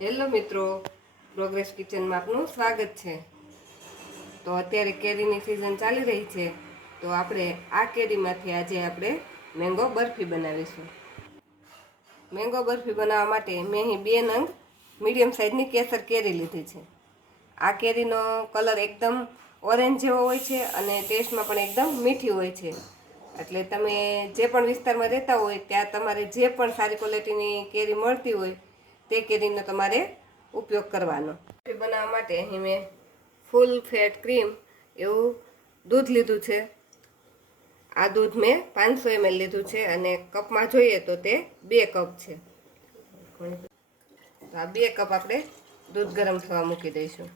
Hello મિત્રો, progress કિચનમાં આપનું સ્વાગત છે। તો અત્યારે કેરીની સિઝન ચાલી રહી છે, તો આપણે આ કેરીમાંથી આજે આપણે મેંગો બરફી બનાવીશું। મેંગો બરફી બનાવવા માટે મેં અહીં 2 નંગ મીડિયમ સાઇઝની કેસર કેરી લીધી છે। આ કેરીનો કલર એકદમ ઓરેન્જ જેવો હોય છે અને ટેસ્ટમાં પણ એકદમ મીઠી હોય છે। એટલે તમે જે પણ વિસ્તારમાં રહેતા હોય ત્યાં તમારે જે પણ સારી ક્વોલિટીની કેરી મળતી હોય તે કેરીનો તમારે ઉપયોગ કરવાનો। બનાવવા માટે અહીં મેં ફૂલ ફેટ ક્રીમ એવું દૂધ લીધું છે। આ દૂધ મેં 500 ml લીધું છે અને કપમાં જોઈએ તો તે 2 કપ છે। તો આ 2 કપ આપણે દૂધ ગરમ થવા મૂકી દઈશું।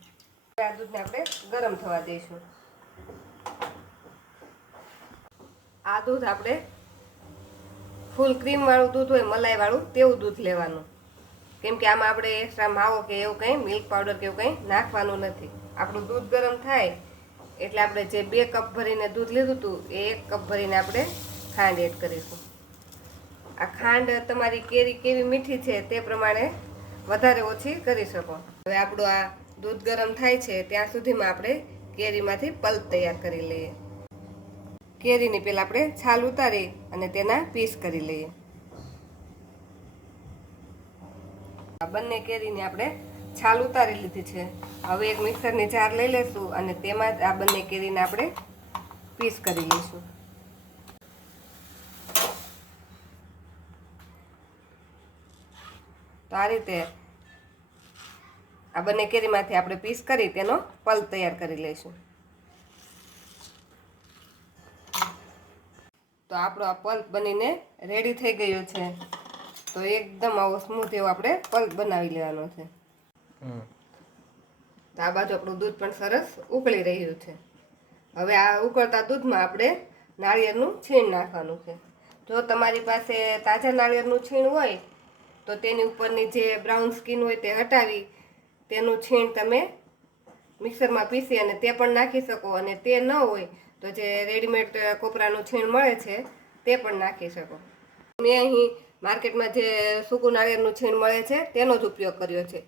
આ દૂધને આપણે ગરમ થવા દઈશું। આ દૂધ આપણે ફૂલ ક્રીમ વાળું દૂધ હોય, મલાઈ વાળું તેવું દૂધ લેવાનું, કેમ કે આમાં આપણે એક્સ્ટ્રા માવો કે એવું કંઈ મિલ્ક પાવડર કે એવું કંઈ નાખવાનું નથી। આપણું દૂધ ગરમ થાય એટલે આપણે જે 2 કપ ભરીને દૂધ લીધું હતું એ 1 કપ ભરીને આપણે ખાંડ એડ કરીશું। આ ખાંડ તમારી કેરી કેવી મીઠી છે તે પ્રમાણે વધારે ઓછી કરી શકો। હવે આપણું આ દૂધ ગરમ થાય છે ત્યાં સુધીમાં આપણે કેરીમાંથી પલ્પ તૈયાર કરી લઈએ। કેરીની પહેલાં આપણે છાલ ઉતારી અને તેના પીસ કરી લઈએ। આ બંને કેરીની આપણે છાલ ઉતારી લીધી છે। હવે એક મિક્સરની જાર લઈ લેશું અને તેમાં જ આ બંને કેરીને આપણે પીસ કરી લઈશું। તો આ રીતે આ બંને કેરીમાંથી આપણે પીસ કરી તેનો પલ્પ તૈયાર કરી લઈશું। તો આપણો આ પલ્પ બનીને રેડી થઈ ગયો છે। તો એકદમ આવો સ્મૂથ એવો આપણે પલ્પ બનાવી લેવાનો છે। તો આ બાજુ આપણું દૂધ પણ સરસ ઉકળી રહ્યું છે। હવે આ ઉકળતા દૂધમાં આપણે નાળિયેરનું છીણ નાખવાનું છે। જો તમારી પાસે તાજા નાળિયેરનું છીણ હોય તો તેની ઉપરની જે બ્રાઉન સ્કિન હોય તે હટાવી તેનું છીણ તમે મિક્સરમાં પીસી અને તે પણ નાખી શકો, અને તે ન હોય તો જે રેડીમેડ કોપરાનું છીણ મળે છે તે પણ નાખી શકો। મેં અહીં માર્કેટમાં જે સૂકું નાળિયેરનું છીણ મળે છે તેનો જ ઉપયોગ કર્યો છે।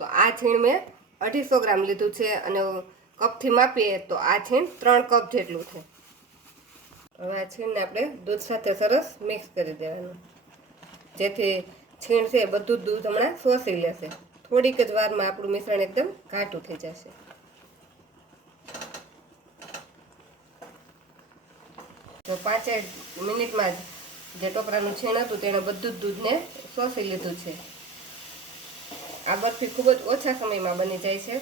તો આ છીણ મેં 250 ગ્રામ લીધું છે અને કપથી માપીએ તો આ છીણ 3 કપ જેટલું છે। હવે આ છીણને આપણે દૂધ સાથે સરસ મિક્સ કરી દેવાનું, જેથી છીણ છે બધું જ દૂધ હમણાં શોષી લેશે। થોડીક જ વારમાં આપણું મિશ્રણ એકદમ ઘાટું થઈ જશે। તો 5 મિનિટમાં જ જે ટોપરાનું છીણ હતું તેણે બધું જ દૂધને શોષી લીધું છે। આ બરફી ખૂબ જ ઓછા સમયમાં બની જાય છે।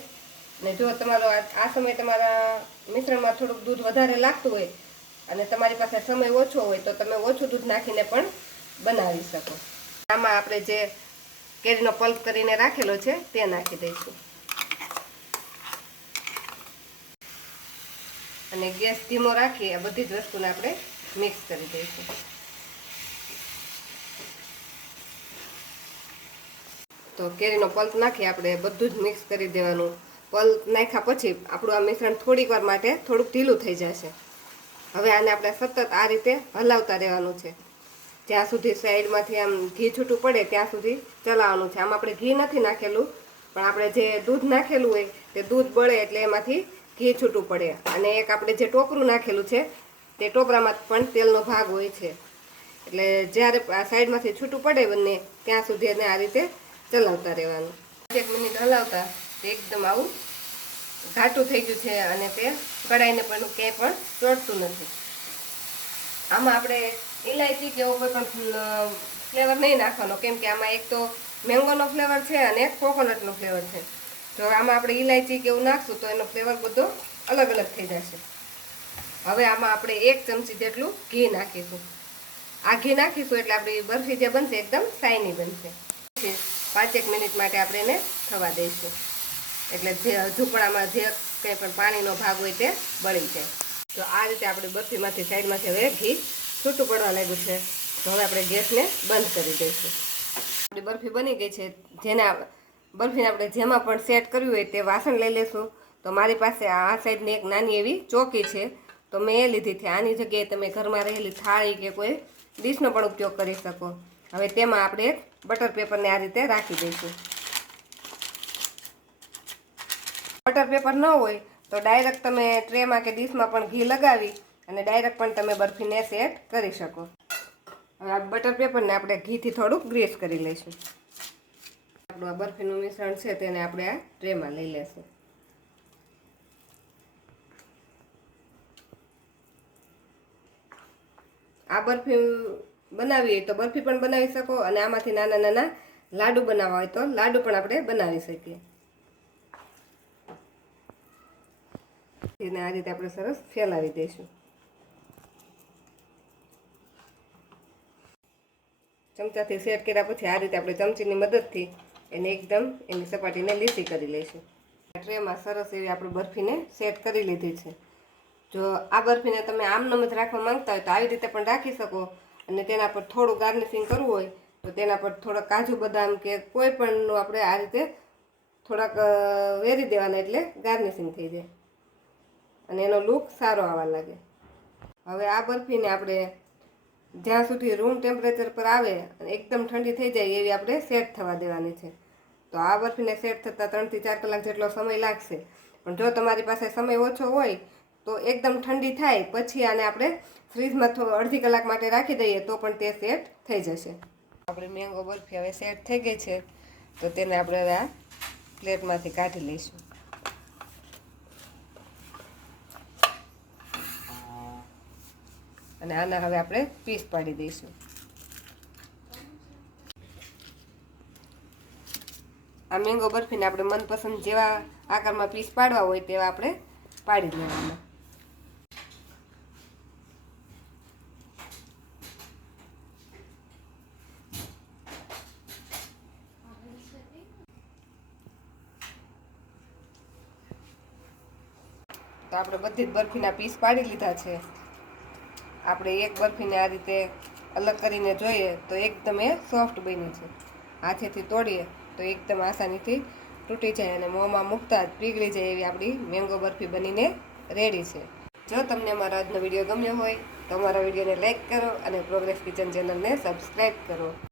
અને જો તમારો આ સમય તમારા મિશ્રણમાં થોડુંક દૂધ વધારે લાગતું હોય અને તમારી પાસે સમય ઓછો હોય તો તમે ઓછું દૂધ નાખીને પણ બનાવી શકો। આમાં આપણે જે કેરીનો પલ્પ કરીને રાખેલો છે તે નાખી દઈશું અને ગેસ ધીમો રાખી આ બધી જ વસ્તુને આપણે મિક્સ કરી દઈશું। તો કેરીનો પલ્પ નાખી આપણે બધું જ મિક્સ કરી દેવાનું। પલ્પ નાખ્યા પછી આપણું આ મિશ્રણ થોડીક વાર માટે થોડુંક ઢીલું થઈ જશે। હવે આને આપણે સતત આ રીતે હલાવતા રહેવાનું છે, જ્યાં સુધી સાઈડમાંથી આમ ઘી છૂટું પડે ત્યાં સુધી ચલાવવાનું છે। આમ આપણે ઘી નથી નાખેલું, પણ આપણે જે દૂધ નાખેલું હોય તે દૂધ બળે એટલે એમાંથી ઘી છૂટું પડે, અને એક આપણે જે ટોપરું નાખેલું છે તે ટોપરામાં પણ તેલનો ભાગ હોય છે। એટલે જ્યારે આ સાઈડમાંથી છૂટું પડે બંને ત્યાં સુધી એને આ રીતે ચલાવતા રહેવાનું। 1 મિનિટ હલાવતા એકદમ આવું ઘાટું થઈ ગયું છે અને તે કડાઈને પણ ક્યાંય પણ ચોંટતું નથી। આમાં આપણે ઇલાયચી કે એવું કોઈ પણ ફ્લેવર નહીં નાખવાનો, કેમ કે આમાં એક તો મેંગોનો ફ્લેવર છે અને એક કોકોનટનો ફ્લેવર છે। જો આમાં આપણે ઇલાયચી કે એવું નાખશું તો એનો ફ્લેવર બધો અલગ અલગ થઈ જશે। હવે આમાં આપણે 1 ચમચી જેટલું ઘી નાખીશું। આ ઘી નાખીશું એટલે આપણી બરફી જે બનશે એકદમ શાઇની બનશે। 5 મિનિટ માટે આપણે એને થવા દઈશું, એટલે જે હજુ પણ આમાં જે કંઈ પણ પાણીનો ભાગ હોય તે બળી જાય। તો આ રીતે આપણે બરફીમાંથી સાઈડમાંથી હવે ઘી છૂટું પડવા લાગ્યું છે, તો હવે આપણે ગેસને બંધ કરી દઈશું। આપણી બરફી બની ગઈ છે। બરફીને આપણે જેમાં પણ સેટ કરવી હોય તે વાસણ લઈ લેશું। તો મારી પાસે આ સાઈડની એક નાની એવી ચોકી છે, તો મેં એ લીધી છે। આની જગ્યાએ તમે ઘરમાં રહેલી થાળી કે કોઈ ડીશનો પણ ઉપયોગ કરી શકો। હવે તેમાં આપણે બટર પેપરને આ રીતે રાખી દઈશું। બટર પેપર ન હોય તો ડાયરેક્ટ તમે ટ્રેમાં કે ડીશમાં પણ ઘી લગાવી અને ડાયરેક્ટ પણ તમે બરફીને સેટ કરી શકો. હવે આ બટર પેપરને આપણે ઘીથી થોડુંક ગ્રીસ કરી લઈશું. આપણું આ બરફીનું મિશ્રણ છે તેને આપણે આ ટ્રેમાં લઈ લેશું. આ બરફી બનાવી તો બરફી પણ બનાવી શકો અને આમાંથી નાના નાના લાડુ બનાવવા હોય તો લાડુ પણ આપણે બનાવી શકીએ. એને આ રીતે આપણે સરસ ફેલાવી દઈશું. ચમચાથી સેટ કર્યા પછી આ રીતે આપણે ચમચીની મદદથી એને એકદમ એની સપાટીને લીસી કરી લઈશું. ટ્રેમાં સરસ એવી આપણે બરફીને સેટ કરી લીધી છે. જો આ બરફીને તમે આમનામ જ રાખવા માંગતા હોય તો આવી રીતે પણ રાખી શકો અને તેના પર થોડું ગાર્નિશિંગ કરવું હોય તો તેના પર થોડા કાજુ બદામ કે કોઈ પણનું આપણે આ રીતે થોડાક વેરી દેવાના એટલે ગાર્નિશિંગ થઈ જાય અને એનો લુક સારો આવવા લાગે. હવે આ બરફીને આપણે જ્યાં સુધી રૂમ ટેમ્પરેચર પર આવે અને એકદમ ઠંડી થઈ જાય એવી આપણે સેટ થવા દેવાની છે. તો આ બરફીને સેટ થતાં 3 થી 4 કલાક જેટલો સમય લાગશે. પણ જો તમારી પાસે સમય ઓછો હોય તો એકદમ ઠંડી થાય પછી આને આપણે ફ્રીજમાં અડધી કલાક માટે રાખી દઈએ તો પણ તે સેટ થઈ જશે. આપણી મેંગો બરફી હવે સેટ થઈ ગઈ છે તો તેને આપણે હવે આ પ્લેટમાંથી કાઢી લઈશું. અને આના હવે આપણે પીસ પાડી દઈશું. આ મેંગો બરફીને આપણે મનપસંદ જેવા આકારમાં પીસ પાડવા હોય તેવા આપણે પાડી લેવાના. તો આપણે બધી જ બરફીના પીસ પાડી લીધા છે. આપણે એક બરફીને આ રીતે અલગ કરીને જોઈએ તો એકદમ એ સોફ્ટ બની છે. હાથેથી તોડીએ તો એકદમ આસાનીથી તૂટી જાય અને મોંમાં મૂકતા જ પીગળી જાય એવી આપણી મેંગો બરફી બનીને રેડી છે. જો તમને અમારો આજનો વિડીયો ગમ્યો હોય તો અમારા વિડીયોને લાઈક કરો અને પ્રોગ્રેસ કિચન ચેનલને સબસ્ક્રાઈબ કરો.